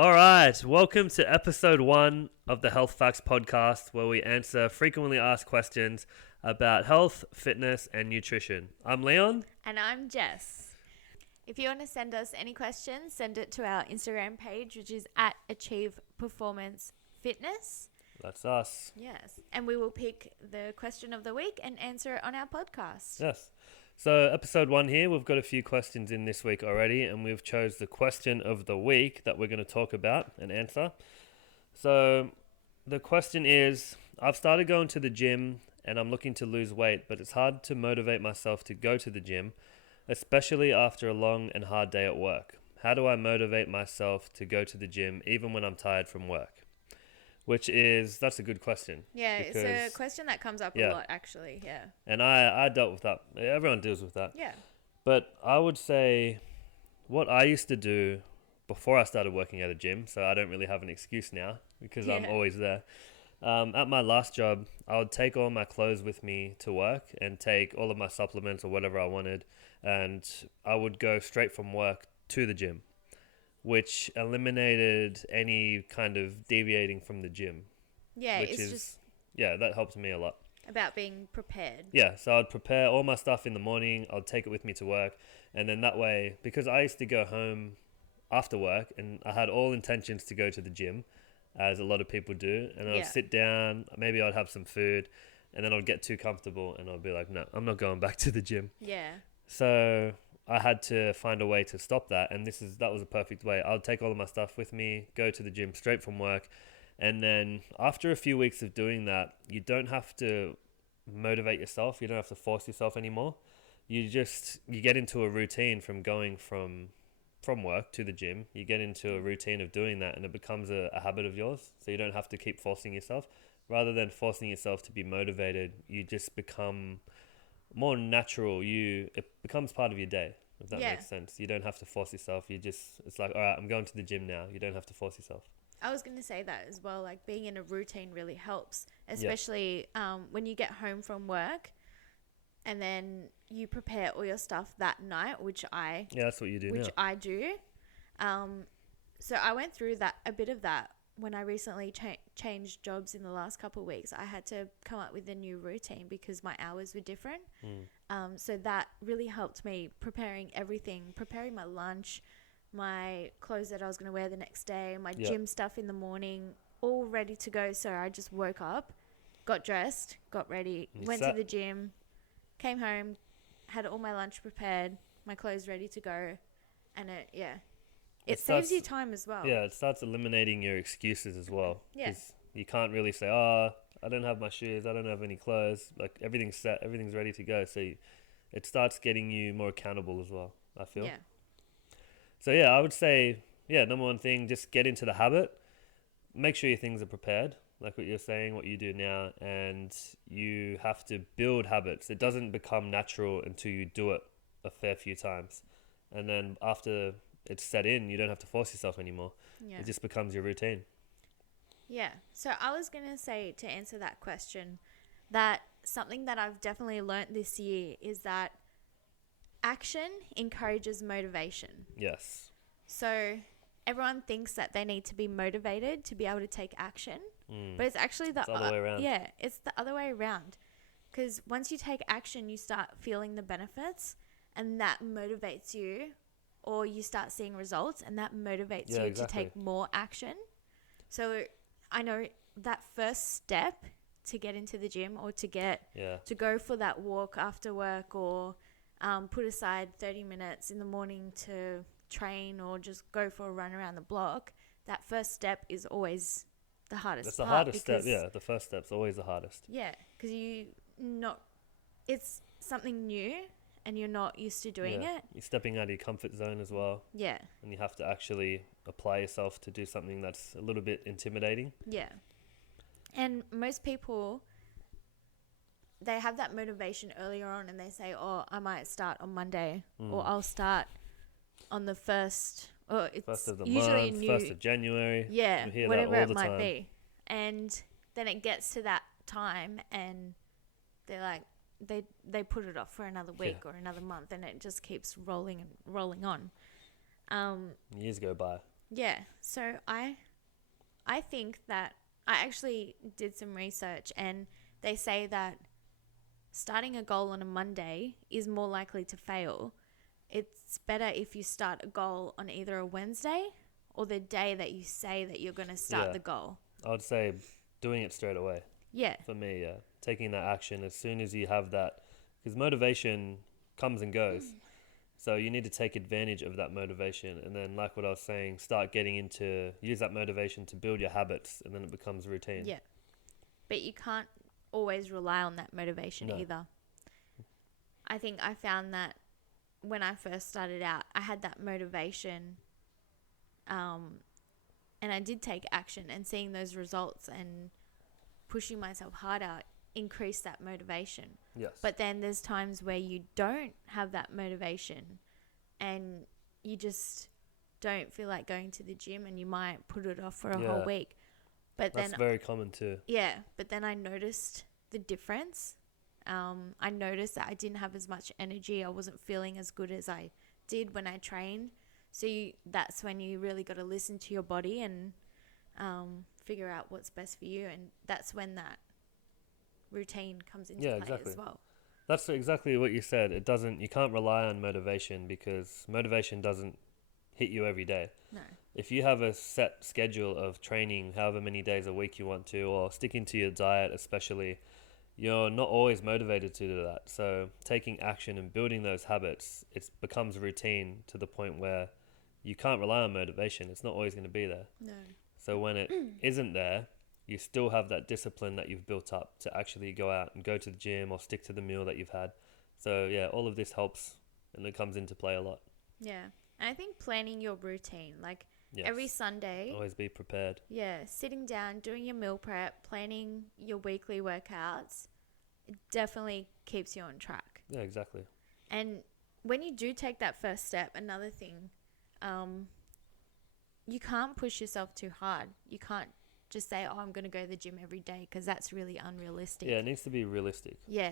All right, welcome to episode 1 of the Health Facts podcast, where we answer frequently asked questions about health, fitness, and nutrition. I'm Leon. And I'm Jess. If you want to send us any questions, send it to our Instagram page, which is at Achieve Performance Fitness. That's us. Yes. And we will pick the question of the week and answer it on our podcast. Yes. So episode 1 here, we've got a few questions in this week already, and we've chose the question of the week that we're going to talk about and answer. So the question is, I've started going to the gym and I'm looking to lose weight, but it's hard to motivate myself to go to the gym, especially after a long and hard day at work. How do I motivate myself to go to the gym even when I'm tired from work? That's a good question. Yeah, it's a question that comes up a lot, actually. Yeah. And I dealt with that. Everyone deals with that. Yeah. But I would say what I used to do before I started working at a gym, so I don't really have an excuse now because I'm always there. At my last job, I would take all my clothes with me to work and take all of my supplements or whatever I wanted, and I would go straight from work to the gym, which eliminated any kind of deviating from the gym. Yeah, just that helps me a lot. About being prepared. Yeah, so I'd prepare all my stuff in the morning, I'd take it with me to work, and then that way, because I used to go home after work and I had all intentions to go to the gym, as a lot of people do, and I'd sit down, maybe I'd have some food, and then I'd get too comfortable and I'd be like, no, I'm not going back to the gym. Yeah. So I had to find a way to stop that, and that was a perfect way. I'll take all of my stuff with me, go to the gym straight from work, and then after a few weeks of doing that, you don't have to motivate yourself. You don't have to force yourself anymore. You get into a routine from going from work to the gym. You get into a routine of doing that, and it becomes a habit of yours. So you don't have to keep forcing yourself. Rather than forcing yourself to be motivated, you just become more natural. It becomes part of your day, if that makes sense. You don't have to force yourself. It's like, all right, I'm going to the gym now. You don't have to force yourself. I was going to say that as well. Like, being in a routine really helps, especially when you get home from work and then you prepare all your stuff that night, that's what you do. I do. So I went through a bit of that when I recently changed jobs in the last couple of weeks. I had to come up with a new routine because my hours were different. So that really helped me preparing my lunch, my clothes that I was going to wear the next day, my gym stuff in the morning, all ready to go. So I just woke up, got dressed, got ready, went to the gym, came home, had all my lunch prepared, my clothes ready to go, and it saves you time as well. Yeah, it starts eliminating your excuses as well. Yeah. You can't really say, I don't have my shoes, I don't have any clothes. Like, everything's set, everything's ready to go. So it starts getting you more accountable as well, I feel. Yeah. So I would say, number one thing, just get into the habit. Make sure your things are prepared, like what you're saying, what you do now, and you have to build habits. It doesn't become natural until you do it a fair few times. And then after it's set in, you don't have to force yourself anymore. Yeah. It just becomes your routine. Yeah. So I was going to say, to answer that question, that something that I've definitely learnt this year is that action encourages motivation. Yes. So everyone thinks that they need to be motivated to be able to take action, but it's actually the other way around. Yeah, it's the other way around. Because once you take action, you start feeling the benefits, and that motivates you, or you start seeing results, and that motivates you to take more action. So I know that first step to get into the gym, or to go for that walk after work, or put aside 30 minutes in the morning to train, or just go for a run around the block, that first step is always the hardest. It's the hardest step, the first step's always the hardest. Yeah, because it's something new and you're not used to doing it. You're stepping out of your comfort zone as well. Yeah. And you have to actually apply yourself to do something that's a little bit intimidating. Yeah. And most people, they have that motivation earlier on, and they say, I might start on Monday, or I'll start on the 1st, or it's first of the usually month, 1st of January. Yeah, you hear whatever that all it the might time. be. And then it gets to that time, and they're like, they put it off for another week or another month, and it just keeps rolling on. Years go by. Yeah. So I think that I actually did some research, and they say that starting a goal on a Monday is more likely to fail. It's better if you start a goal on either a Wednesday or the day that you say that you're going to start Yeah, the goal. I would say doing it straight away. Yeah. For me, yeah, taking that action as soon as you have that, because motivation comes and goes. So you need to take advantage of that motivation, and then, like what I was saying, start getting into use that motivation to build your habits, and then it becomes routine. Yeah. But you can't always rely on that motivation No. either. I think I found that when I first started out, I had that motivation, and I did take action, and seeing those results and pushing myself harder increased that motivation. Yes. But then there's times where you don't have that motivation and you just don't feel like going to the gym, and you might put it off for a whole week. But that's then, very common too. yeah, but then I noticed the difference. I noticed that I didn't have as much energy. I wasn't feeling as good as I did when I trained. So that's when you really got to listen to your body and figure out what's best for you. And that's when that routine comes into play exactly. as well. That's exactly what you said. You can't rely on motivation, because motivation doesn't hit you every day. No. If you have a set schedule of training, however many days a week you want to, or sticking to your diet especially, you're not always motivated to do that. So taking action and building those habits, it becomes routine to the point where you can't rely on motivation. It's not always going to be there. No. So when it isn't there, you still have that discipline that you've built up to actually go out and go to the gym or stick to the meal that you've had. So yeah, all of this helps, and it comes into play a lot. Yeah. And I think planning your routine, like Yes. every Sunday, Always be prepared. yeah, sitting down, doing your meal prep, planning your weekly workouts, it definitely keeps you on track. Yeah, exactly. And when you do take that first step, another thing, you can't push yourself too hard. You can't just say, oh, I'm going to go to the gym every day, because that's really unrealistic. Yeah, it needs to be realistic. Yeah.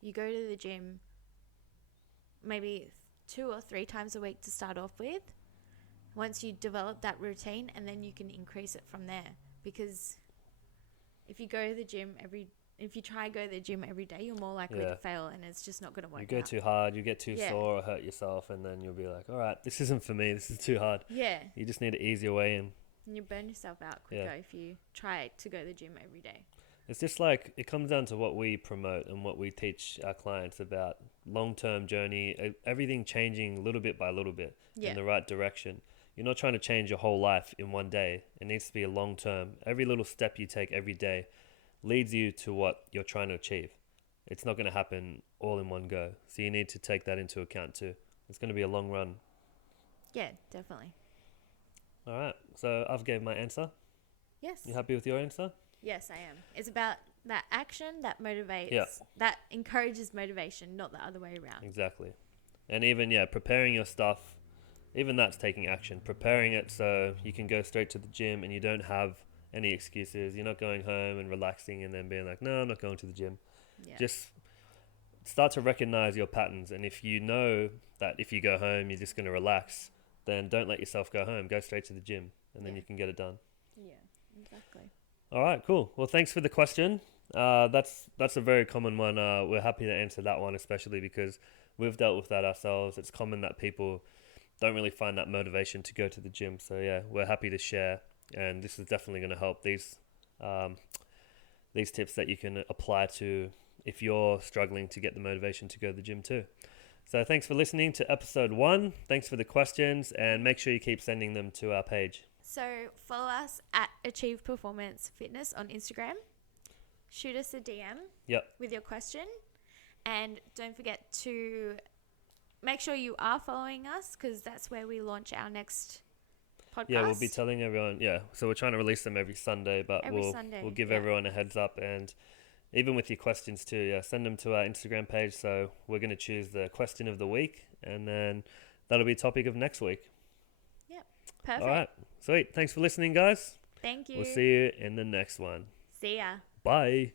You go to the gym maybe 2 or 3 times a week to start off with. Once you develop that routine, and then you can increase it from there. Because if you try to go to the gym every day, you're more likely to fail, and it's just not going to work out. You go too hard, you get too sore or hurt yourself, and then you'll be like, all right, this isn't for me, this is too hard. Yeah. You just need to ease your way in. And you burn yourself out quicker if you try to go to the gym every day. It's just like, it comes down to what we promote and what we teach our clients about long-term journey, everything changing little bit by little bit in the right direction. You're not trying to change your whole life in one day. It needs to be a long-term. Every little step you take every day leads you to what you're trying to achieve. It's not going to happen all in one go. So you need to take that into account too. It's going to be a long run. Yeah, definitely. All right. So I've gave my answer. Yes. You happy with your answer? Yes, I am. It's about that action that motivates, that encourages motivation, not the other way around. Exactly. And even, preparing your stuff, even that's taking action. Preparing it so you can go straight to the gym and you don't have any excuses. You're not going home and relaxing and then being like, no, I'm not going to the gym. Yeah. Just start to recognize your patterns. And if you know that if you go home, you're just going to relax, then don't let yourself go home. Go straight to the gym, and then you can get it done. Yeah, exactly. All right, cool. Well, thanks for the question. That's a very common one. We're happy to answer that one, especially because we've dealt with that ourselves. It's common that people don't really find that motivation to go to the gym. So yeah, we're happy to share, and this is definitely going to help. These tips that you can apply to if you're struggling to get the motivation to go to the gym too. So thanks for listening to episode 1. Thanks for the questions, and make sure you keep sending them to our page. So follow us at Achieve Performance Fitness on Instagram. Shoot us a DM with your question. And don't forget to make sure you are following us, because that's where we launch our next podcast. Yeah, we'll be telling everyone. Yeah, so we're trying to release them every Sunday, but we'll give everyone a heads up. And even with your questions too, send them to our Instagram page. So we're going to choose the question of the week, and then that'll be topic of next week. Yep, perfect. All right, sweet. Thanks for listening, guys. Thank you. We'll see you in the next one. See ya. Bye.